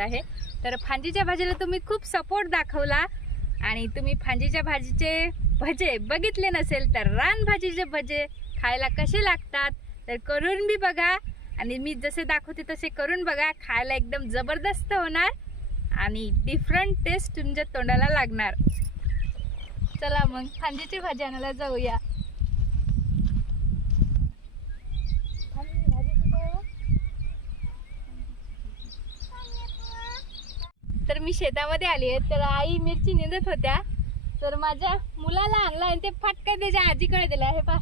आहे. तर फांजीच्या भाजीला तुम्ही खूप सपोर्ट दाखवला. आणि तुम्ही फांजीच्या भाजीचे भजे बघितले नसेल तर रानभाजीचे भजे खायला कसे लागतात तर करून बी बघा. आणि मी जसे दाखवते तसे करून बघा. खायला एकदम जबरदस्त होणार आणि डिफरंट टेस्ट तुमच्या तोंडाला लागणार. चला मग फांजीची भाजी आणायला जाऊया. मी शेतामध्ये आली आहे तर आई मिरची निंदत होत्या. तर माझ्या मुलाला आणला आणि ते फटका त्याच्या आजीकडे दिला. हे पा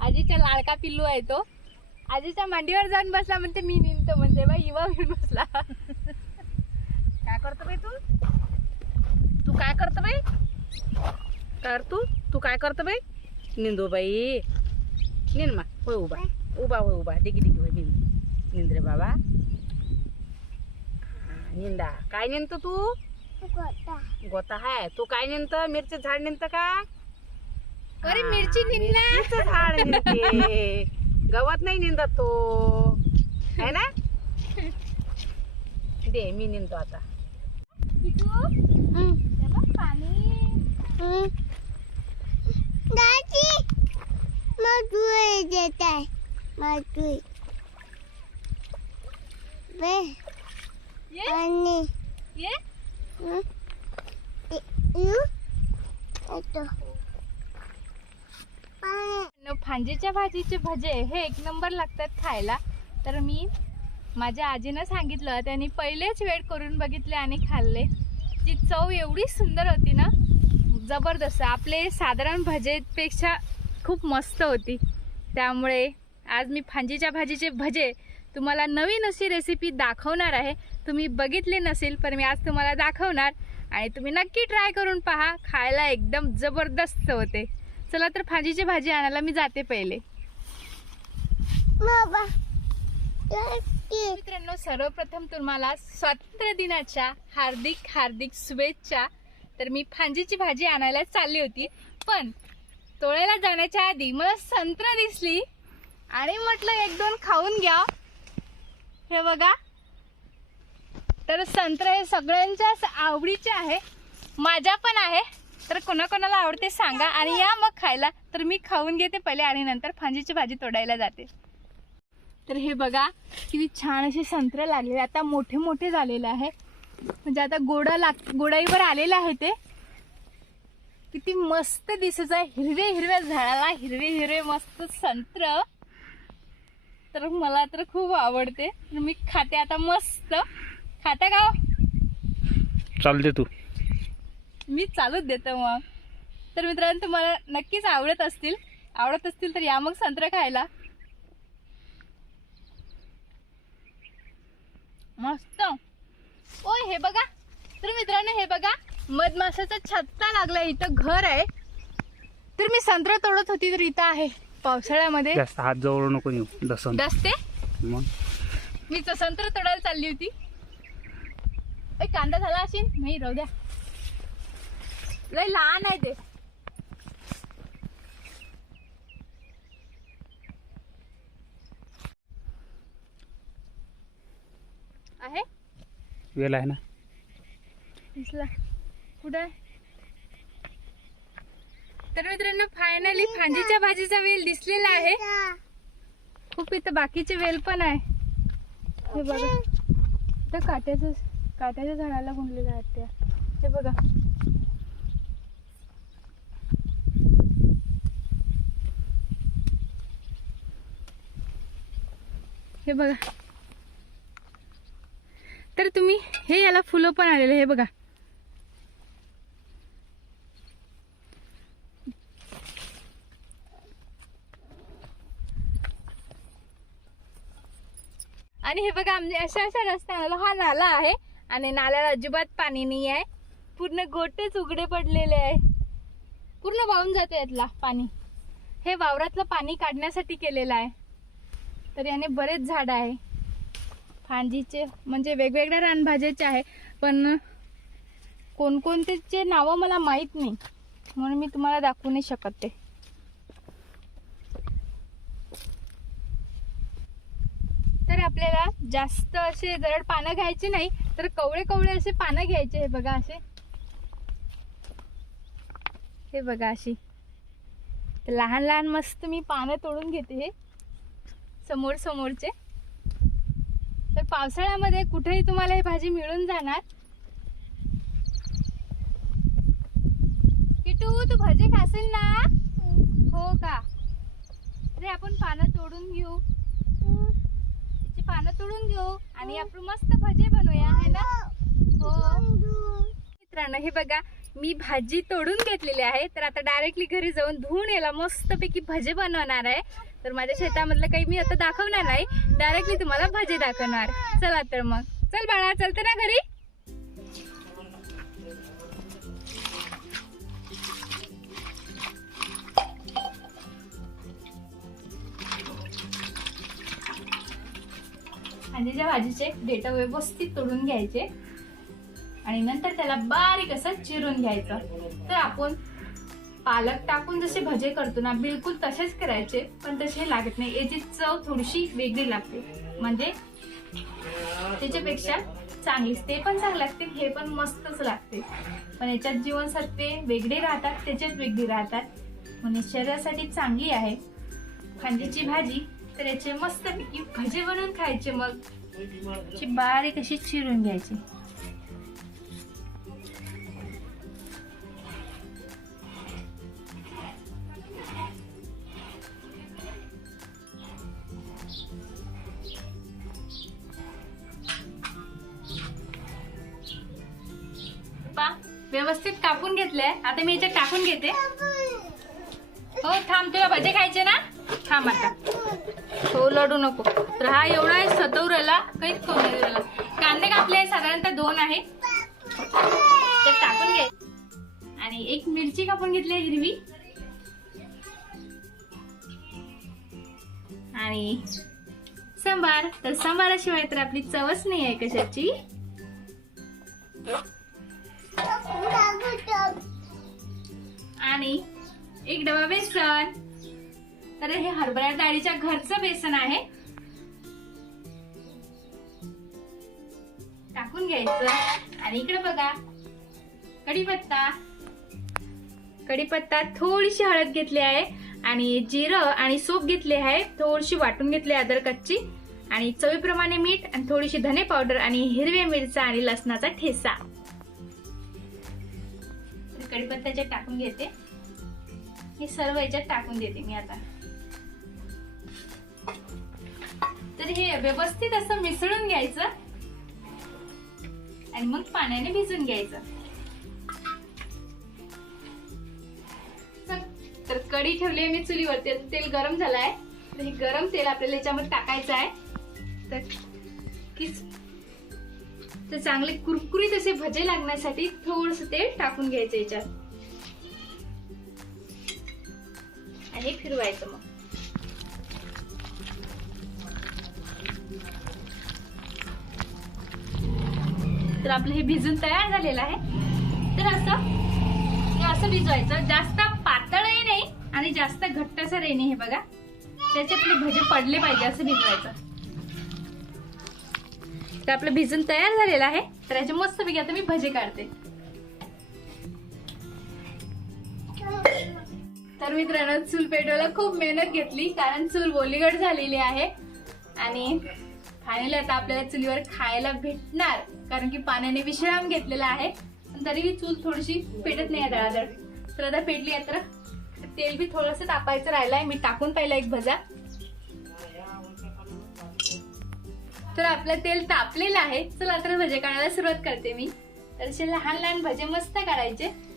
आजीचा लाडका पिल्लू आहे तो. आजीच्या मांडीवर जाऊन बसला म्हणते मी निंदतो म्हणते बा युवा घेऊन बसला. काय करतो बाई तू? तू काय करतो बाई? कर तू? तू काय करतो बाई? निंदू बाई. निंद मा होय उभा. उभा होय उभा. डिगी डिगी होय निंद. निंद रे बाबा. निंदा. काय निंदतो तू? गोता हाय. तू काय निंदत? मिरची झाड निंदत का? अरे मिरची मिरचीचं झाड निंदते. गवत नाही निंदत तो. है ना? दे मी निंदतो आता. दादी मजूर देत आहे. ये? न फांजीच्या भाजीचे भजे हे एक नंबर लागतात खायला. तर मी माझ्या आजीनं सांगितलं त्यांनी पहिलेच वेळ करून बघितले आणि खाल्ले. ती चव एवढी सुंदर होती ना जबरदस्त. आपले साधारण भजेपेक्षा खूप मस्त होती. त्यामुळे आज मी फांजीच्या भाजीचे भजे तुम्हाला नवीन अशी रेसिपी दाखवणार आहे. तुम्ही बघितली नसेल पण मी आज तुम्हाला दाखवणार. आणि तुम्ही नक्की ट्राय करून पहा. खायला एकदम जबरदस्त होते. चला तर भाजीची भाजी आणायला मी जाते पहिले. मित्रांनो सर्वप्रथम तुम्हाला स्वातंत्र्य दिनाच्या हार्दिक हार्दिक शुभेच्छा. तर मी फांजीची भाजी आणायला चालली होती पण तोळ्याला जाण्याच्या आधी मला संत्र दिसली. आणि म्हटलं एक दोन खाऊन घ्या. हे बघा. तर संत्र हे सगळ्यांच्याच आवडीचे आहे. माझ्या पण आहे. तर कोणाकोणाला आवडते सांगा. आणि या मग खायला. तर मी खाऊन घेते पहिले आणि नंतर फांजीची भाजी तोडायला जाते. तर हे बघा किती छान असे संत्रे लागलेले. आता मोठे मोठे झालेले आहे. म्हणजे आता गोडा लाग गोडाईवर आलेले आहे ते. किती मस्त दिसत आहे. हिरवे हिरव्या झाडाला हिरवे हिरवे मस्त संत्र. तर मला तर खूप आवडते. तर मी खाते आता मस्त. खाता का हो? चालते तू. मी चालूच देतो मग. तर मित्रांनो तुम्हाला नक्कीच आवडत असतील. आवडत असतील तर या मग संत्र खायला. मस्त. ओय हे बघा. तर मित्रांनो हे बघा. मधमाशाचा छत्ता लागला इथं घर आहे. तर मी संत्र तोडत होती तर इथं आहे. पावसाळ्यामध्ये? जास्त हात जवळ नको नेऊ लसण दसते मग? मी तर संत्र तोडायला चालली होती. ए कांदा झाला असेल नाही राहू द्या. लय लहान आहे ते. आहे? वेल आहे ना? दिसला. कुठं आहे? तर मित्रांनो फायनली फांजीच्या भाजीचा वेल दिसलेला आहे. खूप इथं बाकीचे वेल पण आहे. हे बघा. तर काट्याचं काट्याच्या झाडाला गुंडलेल्या आहेत त्या. हे बघा. हे बघा. तर तुम्ही हे याला फुलं पण आलेले हे बघा. आणि हे बघा आमच्या अशा अशा रस्त्याला हा नाला आहे आणि नाल्याला अजिबात पाणी नाही आहे. पूर्ण गोटेच उघडे पडलेले आहे. पूर्ण वाहून जाते यातला पाणी. हे वावरातलं पाणी काढण्यासाठी केलेलं आहे. तर याने बरेच झाड आहे. फांजीचे म्हणजे वेगवेगळ्या रानभाज्याचे आहे पण कोणकोणतेचे नावं मला माहीत नाही. म्हणून मी तुम्हाला दाखवू नाही शकत ते तर आपण आपल्याला जास्त असे जरड पानं घ्यायची नाही तर कवळे कवळे असे पानं घ्यायचे हे बघा असे. हे बघा अशी. तर लहान लहान मस्त मी पानं तोडून घेते हे. समोर समोरचे. तर पावसाळ्यामध्ये कुठेही तुम्हाला ही भाजी मिळून जाणार. किटू तू भाजी खाशील ना? हो का? अरे आपण पानं तोडून घेऊ. पानं तोडून घेऊ आणि आपण मस्त भजे बनवूया है ना? हो. मित्रांनो हे बघा मी भाजी तोडून घेतलेली आहे. तर आता डायरेक्टली घरी जाऊन धुवून याला मस्तपैकी भजे बनवणार आहे. तर माझ्या शेतामधलं काही मी आता दाखवणार नाही. डायरेक्टली तुम्हाला भजे दाखवणार. चला तर मग. चल बाळा चलते ना घरी? भाजीच्या भाजीचे डेटा व्यवस्थित तोडून घ्यायचे आणि नंतर त्याला बारीक असं चिरून घ्यायचं. तर आपण पालक टाकून जसे भजे करतो ना बिलकुल तसेच करायचे पण तसे लागत नाही. याची चव थोडीशी वेगळी लागते. म्हणजे त्याच्यापेक्षा चांगलीच. ते पण चांगले लागते हे पण मस्तच लागते. पण याच्यात जीवनसत्वे वेगळे राहतात त्याच्यात वेगळी राहतात. म्हणजे शरीरासाठी चांगली आहे. फांदीची भाजी तर याचे मस्तपैकी भजे बनवून खायचे मग. बारीक अशी चिरून घ्यायची. पा व्यवस्थित कापून घेतलंय. आता मी याच्यात टाकून घेते. हो थांब तुला भजे खायचे ना? थांब आता. हो लढू नको. तर हा एवढा आहे सतवऱ्याला काहीच कमी कांदे कापले साधारणतः दोन आहे. तर टाकून घे. आणि एक मिरची कापून घेतली आहे हिरवी. आणि सांबार. तर सांबाराशिवाय तर आपली चवच नाही आहे कशाची. आणि एक डबा बेसन. तर हे हरभरा डाळीच्या घरचं बेसन आहे. टाकून घ्यायचं. आणि इकडे बघा कढीपत्ता. कढीपत्ता थोडीशी हळद घेतली आहे आणि जिरं आणि सोप घेतले आहे. थोडीशी वाटून घेतली आहे आणि चवीप्रमाणे मीठ आणि थोडीशी धने पावडर आणि हिरव्या मिरचा आणि लसणाचा ठेसा. कढीपत्ता टाकून घेते हे सर्व याच्यात टाकून देते मी आता. तर हे व्यवस्थित असं मिसळून घ्यायचं. आणि मग पाण्याने भिजून घ्यायचं. तर कढी ठेवली आहे मी चुलीवरती. तेल गरम झालं आहे तर हे गरम तेल आपल्याला याच्यामध्ये टाकायचं आहे. तर किस तर चांगले कुरकुरीत असे भजे लागण्यासाठी थोडस तेल टाकून घ्यायचं याच्यात. आणि हे फिरवायचं मग. तर आपलं हे भिजून तयार झालेलं आहे. तर असं असं भिजवायचं. जास्त पातळही नाही आणि जास्त घट्टसरही नाही हे बघा. त्याचे आपले भजे पडले पाहिजे असं भिजवायचं. तर आपलं भिजून तयार झालेलं आहे. तर याचे मस्त पैकी आता मी भजे काढते. तर मित्रांनो चूल पेटवायला खूप मेहनत घेतली कारण चूल बोलीगड झालेली आहे. आणि फायनली आता आपल्याला चुलीवर खायला भेटणार. कारण की पाण्याने विश्राम घेतलेला आहे. पण तरीही चूल थोडीशी पेटत नाही आहे दळादळ तर. आता पेटली आहे तर तेल बी थोडस तापायचं राहिलंय. मी टाकून पाहिलं एक भजा. तर आपलं तेल तापलेलं आहे. चला तर भजे काढायला सुरुवात करते मी. तर असे लहान लहान भजे मस्त काढायचे.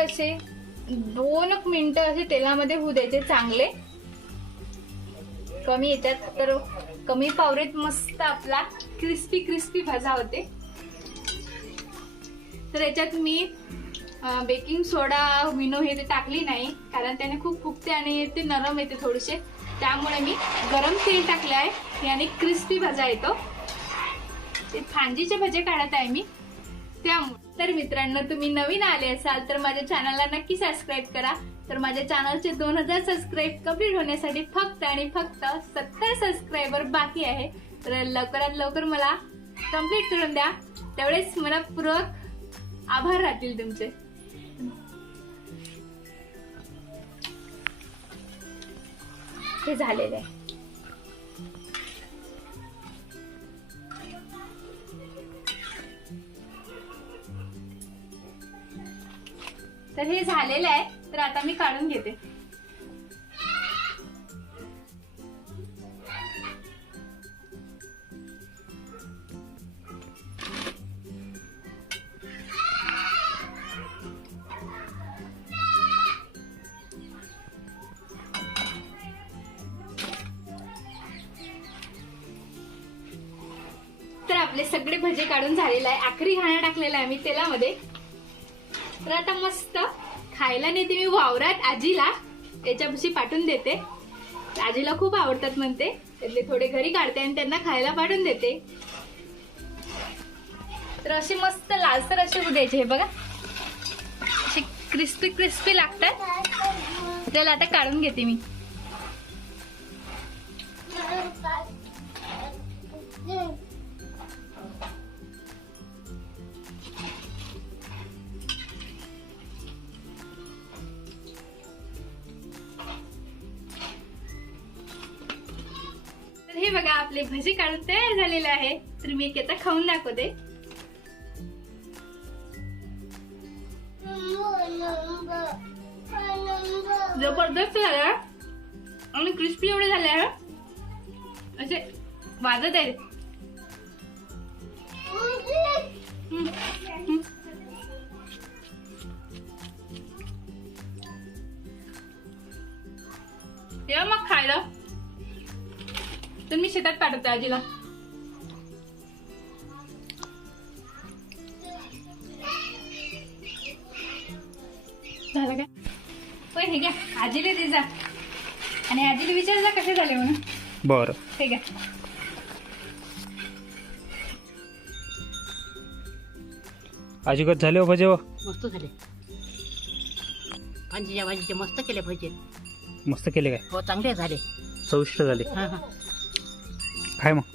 असे दोन मिनिटं असे तेलामध्ये होऊ द्यायचे चांगले. कमी याच्यात तर कमी पावरेत मस्त आपला क्रिस्पी क्रिस्पी भाजा होते. तर याच्यात मी बेकिंग सोडा विनो हे ते टाकली नाही कारण त्याने खूप फुगते आणि ते नरम येते थोडेसे. त्यामुळे मी गरम तेल टाकले आहे याने क्रिस्पी भाजा येतो. ते फांजीचे भजे काढत आहे मी. त्यामुळे तर मित्रांनो तुम्ही नवीन आले असाल तर माझ्या चॅनलला नक्की सबस्क्राईब करा. तर माझ्या चॅनलचे दोन हजार सबस्क्राईब कंप्लीट होण्यासाठी फक्त आणि फक्त सत्तर सबस्क्रायबर बाकी आहे. तर लवकरात लवकर मला कंप्लीट करून द्या. तेवढेच मनपूर्वक आभार राहतील तुमचे. हे झालेलं आहे. तर हे झालेलं आहे. तर आता मी काढून घेते. तर आपले सगळे भजे काढून झालेले आहे. आखरी घाणा टाकलेला आहे मी तेलामध्ये. तर आता मस्त. खायला नेते मी वावरात आजीला. त्याच्यापाशी पाठवून देते. आजीला खूप आवडतात म्हणते. त्यातले थोडे घरी काढते आणि त्यांना खायला पाठवून देते. तर असे मस्त लालसर असे द्यायचे हे बघा. असे क्रिस्पी क्रिस्पी लागतात. त्याला आता काढून घेते मी. हे बघा आपले भजी काढून तयार झालेले आहे. तर मी एक आता खाऊन दाखवते. जबरदस्त झाला आणि क्रिस्पी एवढे झाले असे वाजत आहे मग खायला. तर मी शेतात पाठवते आजीला. झालं काय? पण हे घ्या. आजीला दे जा. आणि आजीला विचार जा कसे झाले म्हणून. बरं. हे घ्या. अजिबात झाले हो भजे हो? मस्त झाले. भाजीच्या भाजीचे मस्त केले भजे. मस्त केले काय? हो चांगले झाले. चविष्ट झाले. हा हा. काय मग